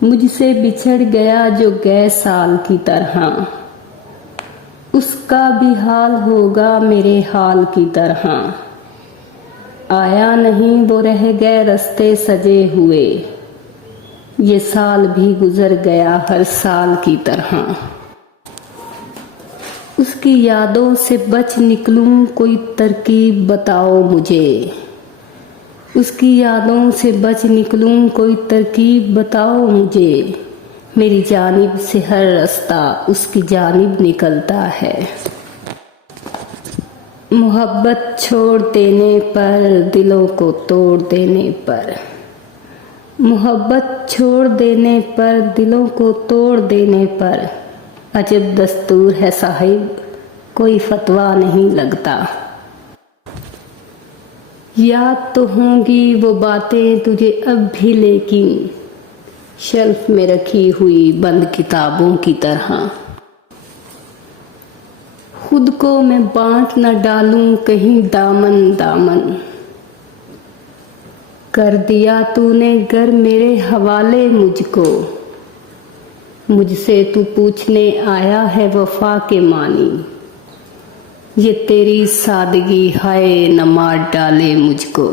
मुझसे बिछड़ गया जो गए साल की तरह, उसका भी हाल होगा मेरे हाल की तरह। आया नहीं वो रह गए रास्ते सजे हुए, ये साल भी गुजर गया हर साल की तरह। उसकी यादों से बच निकलूं कोई तरकीब बताओ मुझे, उसकी यादों से बच निकलूं कोई तरकीब बताओ मुझे। मेरी जानिब से हर रास्ता उसकी जानिब निकलता है। मोहब्बत छोड़ देने पर दिलों को तोड़ देने पर, मोहब्बत छोड़ देने पर दिलों को तोड़ देने पर, अजब दस्तूर है साहिब कोई फतवा नहीं लगता। याद तो होंगी वो बातें तुझे अब भी, लेकिन शेल्फ में रखी हुई बंद किताबों की तरह। खुद को मैं बांट न डालूं कहीं दामन दामन, कर दिया तूने घर मेरे हवाले मुझको। मुझसे तू पूछने आया है वफा के मानी, ये तेरी सादगी हाय न मार डाले मुझको।